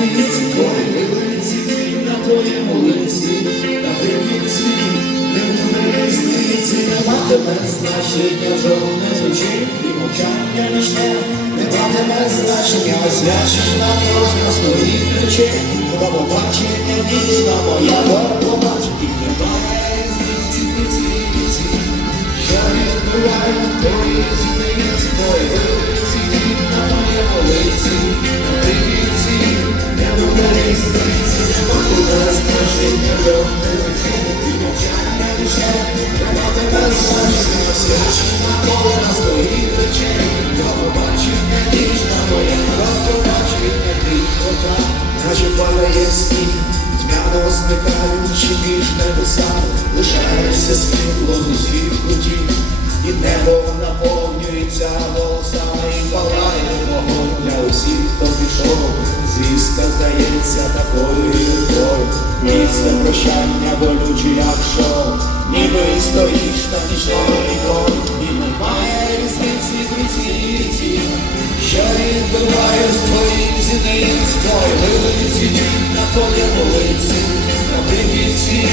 зіниці твої вилиці, на твоєму лиці, наприкінці, не буде різниці, нема тебе значення, жодне звучить, і мовчання нічне, не матиме значення, освячена кожна твоїх речей, до побачення ніжна моя, побачення, немає різниці, що відбуває твої зіниці, твої кожна з твоїх речей, до побачення ніжна тихота, наче падає сніг, Тьмяно зникаючи між небесами, лишається світло з усіх кутів, і небо наповнюється голосами і палає вогонь для усіх, хто пішов. Звістка здається такою гіркою, місце прощання болюче, як шоу, ніби і стоїш на нічному вікон, і немає різниці різниці, що відбиває з твоїх зіниць, твої вилиці, на твоєму лиці, наприкінці,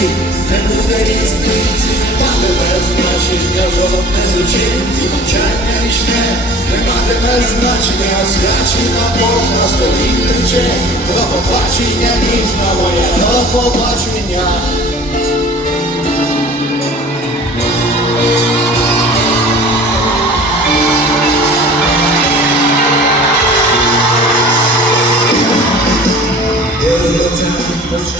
не буде різниці, нема тебе значення, жодне звучить, і мовчання річне, нема тебе значення, освячена кожна з твоїх речей, до побачення ніжна моя, до побачення.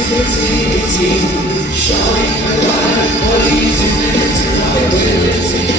різниці при світі, що відбиває твої зіниці, твої вилиці,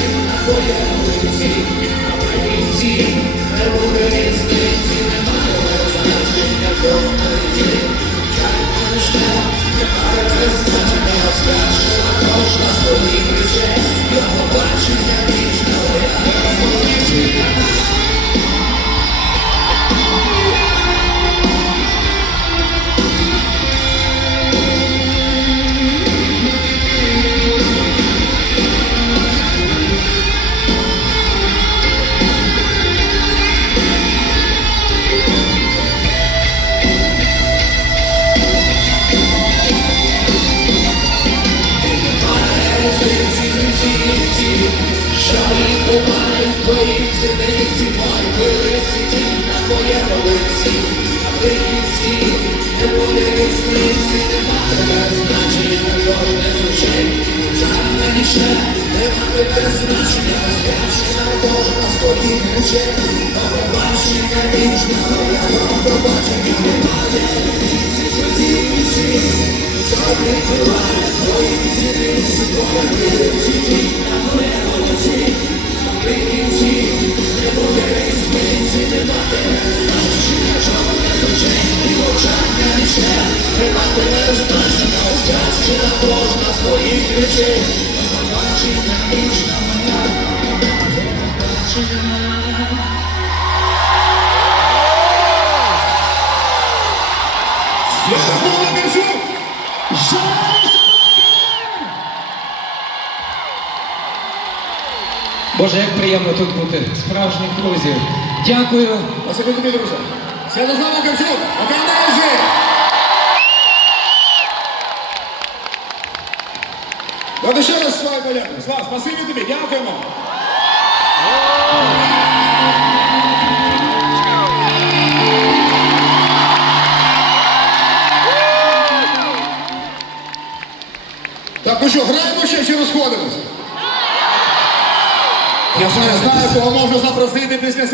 Твоєму лиці, наприкінці, не буде різниці, немає значення, жодне звучить, жодне ніше, немає без значення, твоїх до побачення вічного, я побачення, немає різниці, різниці, що відбиває твої зіниці, твої вилиці, твоїх речей, побачення вічна моя, побачення. Ярослав Вакарчук! Боже, як приємно тут бути, справжніх друзів. Дякую. Спасибо тобі, друже. Святослав Вакарчук, Оканезі! Давайте ще раз свою подяку. Слав, спасибі тобі, дякуємо. Так, ну що, граємо ще чи розходимось? Я знаю, кого можу запросити після